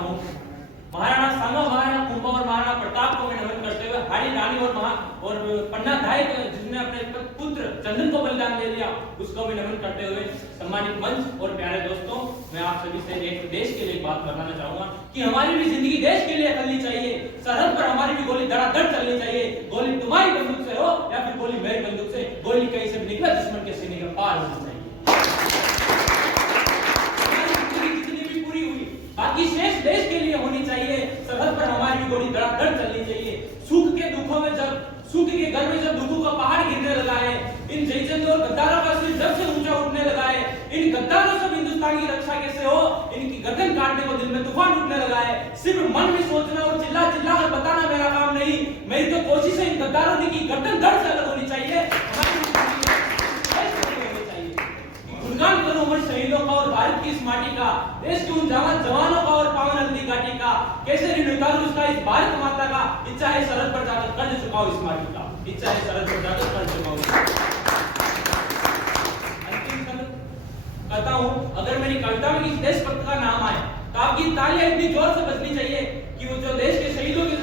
हूँ। महाराणा सांगा, महाराणा कुंभा और महाराणा प्रताप को मैं नमन करते हुए हाड़ी रानी और पन्ना धाय जिसने अपने पुत्र चंदन को बलिदान दे दिया उसको मैं नमन करते हुए सम्मानित मंच और प्यारे दोस्तों, मैं आप सभी से एक देश के लिए बात करना चाहूंगा कि हमारी भी जिंदगी देश के लिए करनी चाहिए। सरहद पर हमारी भी गोली धड़ाधड़ चलनी चाहिए। गोली तुम्हारी बंदूक से हो या फिर गोली मेरी बंदूक से, गोली कहीं से भी निकला दुश्मन के सीने के पार होना चाहिए। बाकी शेष देश के लिए होनी चाहिए। सरहद पर हमारी भी गोली धड़ाधड़ चलनी चाहिए। सुख के दुखों में सुख के घर में जब दुखों का पहाड़ गिरने लगा है, इन जयचंद और गद्दारों का सिर जब से ऊंचा उठने लगा है, इन गद्दारों से हिंदुस्तान की रक्षा कैसे हो, इनकी गर्दन काटने को दिल में तूफान उठने लगा है। सिर्फ मन में सोचना और चिल्ला चिल्ला कर बताना मेरा काम नहीं, मेरी तो कोशिश है इन गद्दारों की गर्दन धड़ से अलग होनी चाहिए। गुणगान करो उमर शहीदों का और भारत की इस माटी का, देश के उन जवानों का और पावन हल्दी घाटी का, केसरी निकालू उसका इस भारत माता का। इच्छा है सरहद पर जाकर कर्ज चुकाओ इस माटी का, इच्छा है सरहद पर जाकर कर्ज चुकाओ। अंतिम कहता हूँ, अगर मेरी कविता में किसी देशभक्त का नाम आए तो आपकी तालियां इतनी जोर से बजनी चाहिए कि वो जो देश के शहीदों की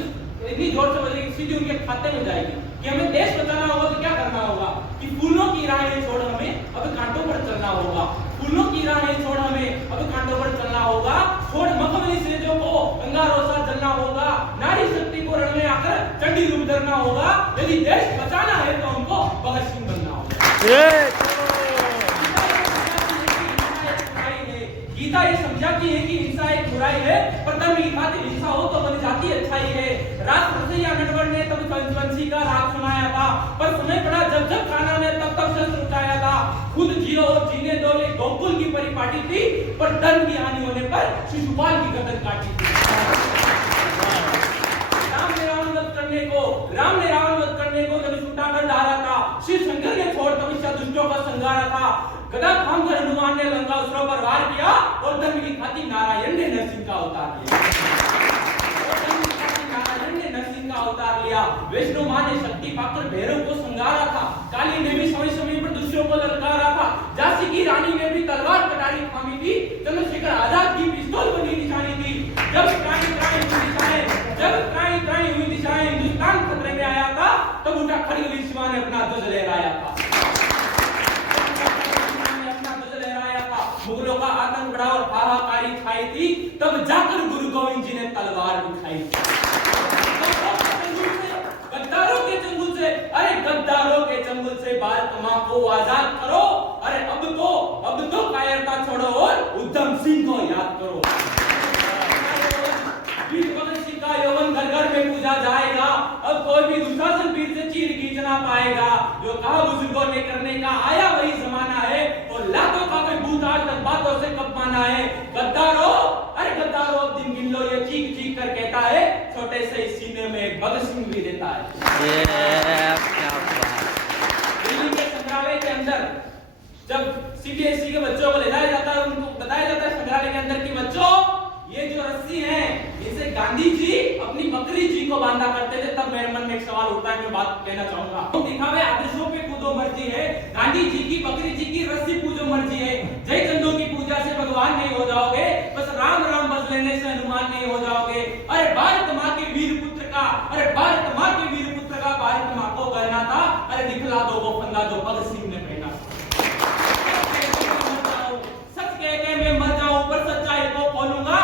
इतनी जोर से बजेगी सीधी उनके खाते में जाएगी कि हमें देश बचाना होगा तो क्या करना होगा कि फूलों की राह नहीं छोड़ हमें अब कांटों पर चलना होगा। फूलों की राह नहीं छोड़ हमें अब कांटों पर चलना होगा। छोड़ मखमली सेजों को अंगारों सा जलना होगा। नारी शक्ति को रण में आकर चंडी रूप धरना होगा। यदि देश बचाना है तो हमको भगत सिंह बनना होगा। गीता ये समझाती है कि हिंसा एक बुराई है, पर धर्म की खातिर हिंसा हो तो बन जाती अच्छाई है। रात रसैया नटवर ने तब पंचवंशी का राग सुनाया था, पर समय पड़ा जब जब कान्हा ने तब तब शस्त्र उठाया था। खुद जियो और जीने दो ले गोकुल की परिपाटी थी, पर धर्म की हानि होने पर शिशुपाल की गर्दन काटी थी। राम ने रावण वध करने को धनुष उठाकर डाला था। शिव शंकर ने छोड़ तपस्या दुष्टों का संहारा था। गदा थामकर हनुमान ने लंकासुरों पर वार किया और धर्म की खातिर नारायण ने नरसिंह का अवतार लिया। अवतार लिया। वैष्णो मां ने शक्ति पाकर भैरव को संगारा था। काली ने भी समय समय पर दुष्टों को ललकारा था। झांसी की रानी ने भी तलवार कटारी थामी थी। चंद्रशेखर आजाद की पिस्तौल बनी निशानी थी। जब क्राई हुई दिशाएं हिंदुस्तान खतरे में आया था, तब उठा खड़गवीर शिवा ने अपना ध्वज लहराया था। मुगलों का आतंक बढ़ा और हाहाकारी छाई थी, तब जाकर गुरु गोविंद जी ने तलवार उठाई। गद्दारों के चंगुल से भारत मां को आजाद करो। अरे अब तो कायरता छोड़ो और उधम सिंह को याद करो। वीर भगत सिंह का यौवन घर घर में पूजा जाएगा। अब कोई भी दुशासन पीर से चीर खींच ना पाएगा। जो कहा बुजुर्गों ने करने का आया वही जमाना है, और लाखों का कोई भूत आज तक बातों से कब माना है। गद्दारों, अरे गद्दारों अब दिन गिन लो, ये चीख चीख कर कहता है, छोटे से सीने में एक भगत सिंह भी देता है। दिल्ली के संग्रहालय के अंदर जब सीबीएसई के बच्चों को ले जाया जाता है, उनको बताया जाता है संग्रहालय के अंदर कि बच्चों ये जो रस्सी है इसे गांधी जी अपनी बकरी जी को बांधा करते थे। तब मेरे मन में एक सवाल उठता है, मैं बात कहना चाहूंगा। दिखावे आदर्शों पे कूदो मर्जी है, गांधी जी की बकरी जी की रस्सी पूजो मर्जी है। जय चंदों की पूजा से भगवान नहीं हो जाओगे, बस राम राम बस लेने से हनुमान नहीं हो जाओगे। अरे भारत माँ के वीर पुत्र का, अरे भारत माँ के वीर पुत्र का भारत माँ को कहना था। अरे दिखला दो वो फंदा जो भगत सिंह ने पहना। सच कह के मैं मर जाऊं पर सच्चाई को बोलूंगा।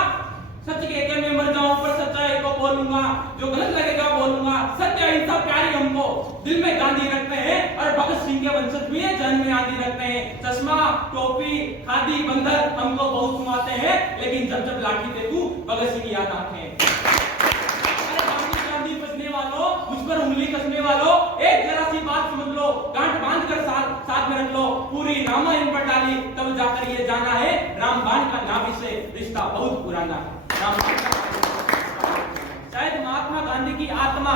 सच कह के मैं मर जाऊं पर सच्चाई को बोलूंगा। जो गलत लगेगा बोलूंगा। सत्य अहिंसा प्यारी हमको दिल में गांधी रखते हैं, और भगत सिंह के वंशज भी है जन में आदि रखते हैं। चश्मा टोपी खादी बंदर हमको बहुत सुनाते हैं, लेकिन जब जब लाठी देखूं भगत सिंह याद आते हैं। मुझ पर उंगली कसने वालों, एक जरा सी बात समझ लो, गांठ बांध कर साथ में रख लो। पूरी रामायण पर डाली तब जाकर ये जाना है, रामबाण का नाभि से रिश्ता बहुत पुराना है। शायद महात्मा गांधी की आत्मा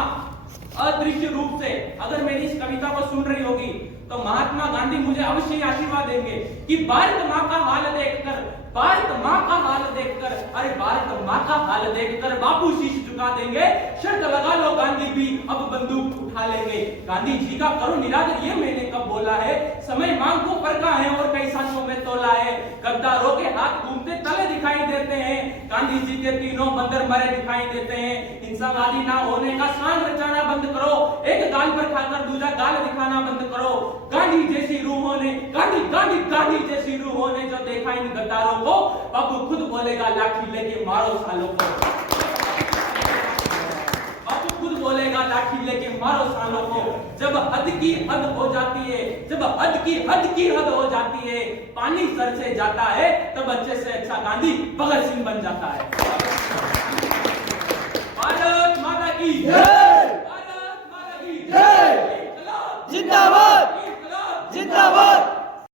अदृश्य रूप से अगर मेरी इस कविता को सुन रही होगी तो महात्मा गांधी मुझे अवश्य आशीर्वाद देंगे कि भारत मां का हाल देखकर भारत माँ का हाल देखकर, अरे भारत माँ का हाल देखकर बापू शीश झुका देंगे। शर्त लगा लो गांधी भी अब बंदूक उठा लेंगे। गांधी जी का करो निरादर ये मैंने कब बोला है? समय मांग को परखा है और कई सांसों में तोला है। गद्दारों के हाथ घूमते तले दिखाई देते हैं, गांधी जी के तीनों बंदर मरे दिखाई देते हैं। हिंसावादी ना होने का सांग रचाना बंद करो, एक गाल पर खाकर दूसरा गाल दिखाना बंद करो। गांधी जैसी रूहों ने, गांधी जैसी रूहों ने जो देखा इन गद्दारों को, अब खुद बोलेगा लाठी लेके मारो सालों को। अब खुद बोलेगा लाठी लेके मारो सालों को। जब हद की हद हो जाती है, जब हद की हद हो जाती है, पानी सर से जाता है, तब अच्छे से अच्छा गांधी भगत सिंह बन जाता है।